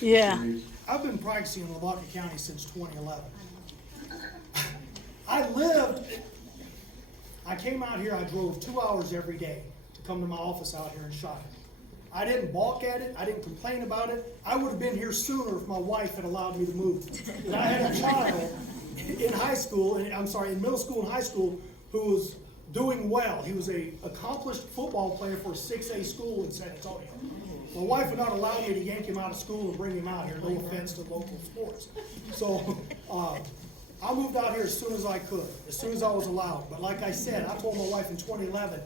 Yeah. I've been practicing in Lavaca County since 2011. I came out here, I drove 2 hours every day to come to my office out here in Shire. I didn't balk at it, I didn't complain about it. I would have been here sooner if my wife had allowed me to move. And I had a child in high school, in middle school and high school, who was doing well. He was an accomplished football player for a 6A school in San Antonio. My wife would not allow me to yank him out of school and bring him out here, no offense to local sports. So I moved out here as soon as I could, as soon as I was allowed. But like I said, I told my wife in 2011,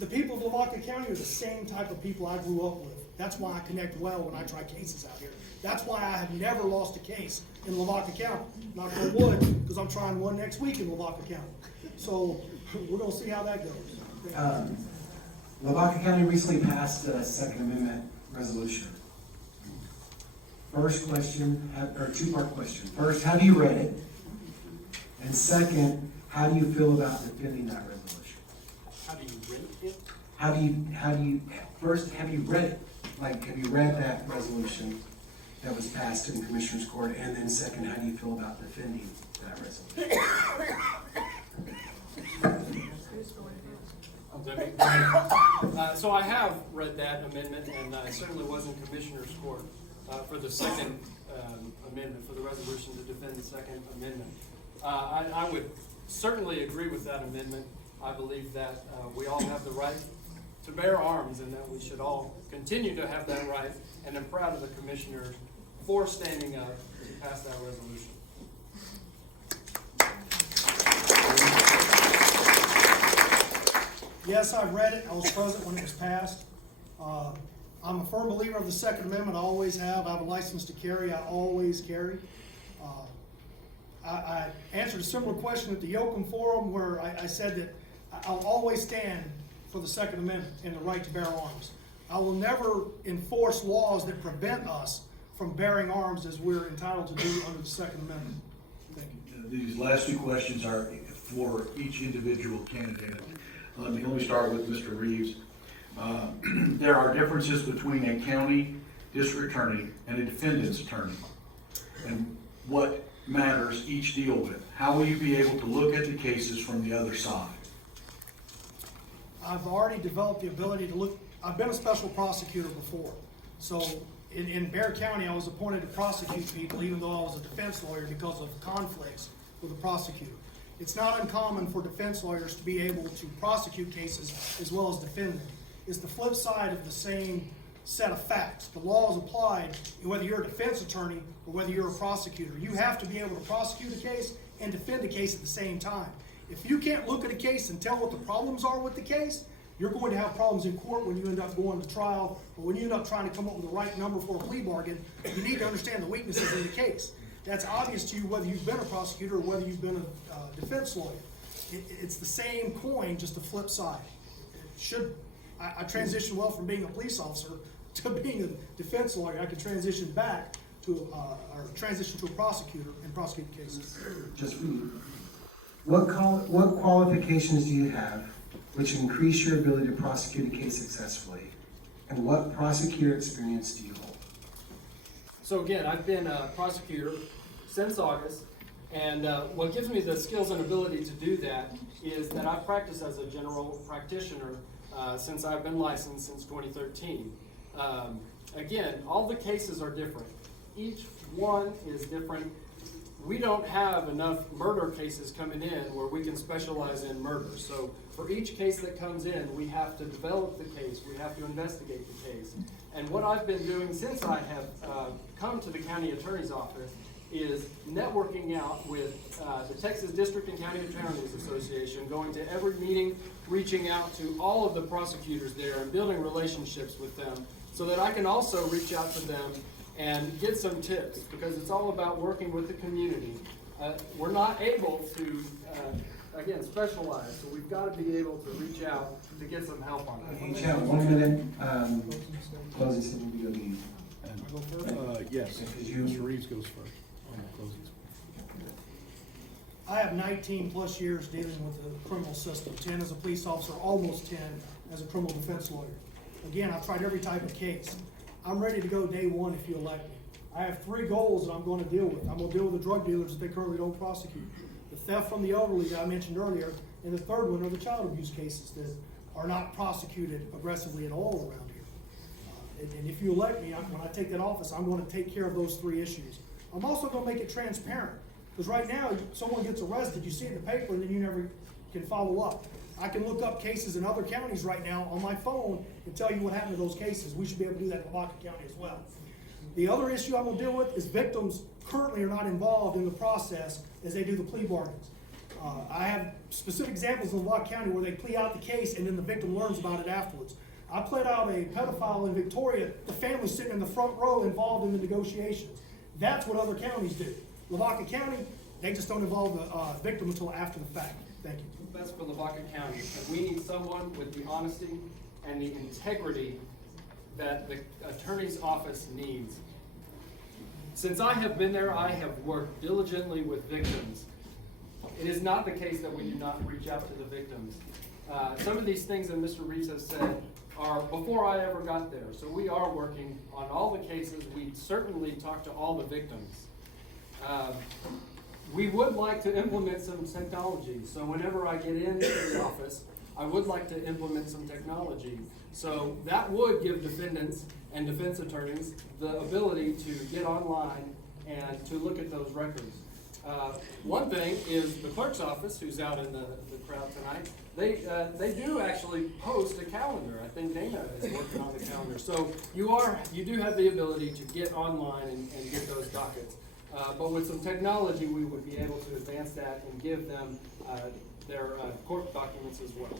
the people of Lavaca County are the same type of people I grew up with. That's why I connect well when I try cases out here. That's why I have never lost a case in Lavaca County. Knock on wood, because I'm trying one next week in Lavaca County. So we're going to see how that goes. Lavaca County recently passed a Second Amendment resolution. First question, or two-part question. First, have you read it? And second, how do you feel about defending that resolution? How do you rate it? First, have you read it? Like, have you read that resolution that was passed in Commissioner's Court? And then second, how do you feel about defending that resolution? So I have read that amendment, and I certainly was in Commissioner's Court for the second amendment, for the resolution to defend the Second Amendment. I would certainly agree with that amendment. I believe that we all have the right to bear arms, and that we should all continue to have that right, and I'm proud of the Commissioners for standing up to pass that resolution. Yes, I've read it. I was present when it was passed. I'm a firm believer of the Second Amendment. I always have. I have a license to carry. I always carry. I answered a similar question at the Yoakum Forum where I said that I'll always stand for the Second Amendment and the right to bear arms. I will never enforce laws that prevent us from bearing arms as we're entitled to do under the Second Amendment. Thank you. These last two questions are for each individual candidate. Let me start with Mr. Reeves. There are differences between a county district attorney and a defendant's attorney, and what matters each deal with. How will you be able to look at the cases from the other side? I've already developed the ability to look. I've been a special prosecutor before. So in Bexar County, I was appointed to prosecute people even though I was a defense lawyer because of conflicts with the prosecutor. It's not uncommon for defense lawyers to be able to prosecute cases as well as defend them. It's the flip side of the same set of facts. The law is applied whether you're a defense attorney or whether you're a prosecutor. You have to be able to prosecute a case and defend a case at the same time. If you can't look at a case and tell what the problems are with the case, you're going to have problems in court when you end up going to trial, or when you end up trying to come up with the right number for a plea bargain. You need to understand the weaknesses in the case. That's obvious to you whether you've been a prosecutor or whether you've been a defense lawyer. It's the same coin, just the flip side. I transitioned well from being a police officer to being a defense lawyer. I could transition back to a prosecutor and prosecute cases. Just for you. What qualifications do you have which increase your ability to prosecute a case successfully? And what prosecutor experience do you hold? So again, I've been a prosecutor since August, and what gives me the skills and ability to do that is that I've practiced as a general practitioner since I've been licensed since 2013. Again, all the cases are different. Each one is different. We don't have enough murder cases coming in where we can specialize in murder. So for each case that comes in, we have to develop the case. We have to investigate the case. And what I've been doing since I have come to the county attorney's office is networking out with the Texas District and County Attorneys Association, going to every meeting, reaching out to all of the prosecutors there and building relationships with them so that I can also reach out to them and get some tips, because it's all about working with the community. We're not able to, again, specialize, so we've got to be able to reach out to get some help on that. Each have 1 minute closing statement to go to you. Yes, Mr. Reeves goes first on the closings. I have 19 plus years dealing with the criminal system, 10 as a police officer, almost 10 as a criminal defense lawyer. Again, I've tried every type of case. I'm ready to go day one if you elect me. I have 3 goals that I'm gonna deal with. I'm gonna deal with the drug dealers that they currently don't prosecute, the theft from the elderly that I mentioned earlier, and the third one are the child abuse cases that are not prosecuted aggressively at all around here. And if you elect me, when I take that office, I'm gonna take care of those 3 issues. I'm also gonna make it transparent, because right now, someone gets arrested, you see it in the paper, and then you never can follow up. I can look up cases in other counties right now on my phone and tell you what happened to those cases. We should be able to do that in Lavaca County as well. The other issue I'm gonna deal with is victims currently are not involved in the process as they do the plea bargains. I have specific examples in Lavaca County where they plea out the case and then the victim learns about it afterwards. I pled out a pedophile in Victoria, the family's sitting in the front row involved in the negotiations. That's what other counties do. Lavaca County, they just don't involve the victim until after the fact. Thank you. That's for Lavaca County. We need someone with the honesty and the integrity that the attorney's office needs. Since I have been there, I have worked diligently with victims. It is not the case that we do not reach out to the victims. Some of these things that Mr. Reeves has said are before I ever got there. So we are working on all the cases. We certainly talk to all the victims. We would like to implement some technology. So whenever I get into the office, I would like to implement some technology. So that would give defendants and defense attorneys the ability to get online and to look at those records. One thing is the clerk's office, who's out in the crowd tonight, they do actually post a calendar. I think Dana is working on the calendar. So you do have the ability to get online and get those dockets. But with some technology, we would be able to advance that and give them their court documents as well.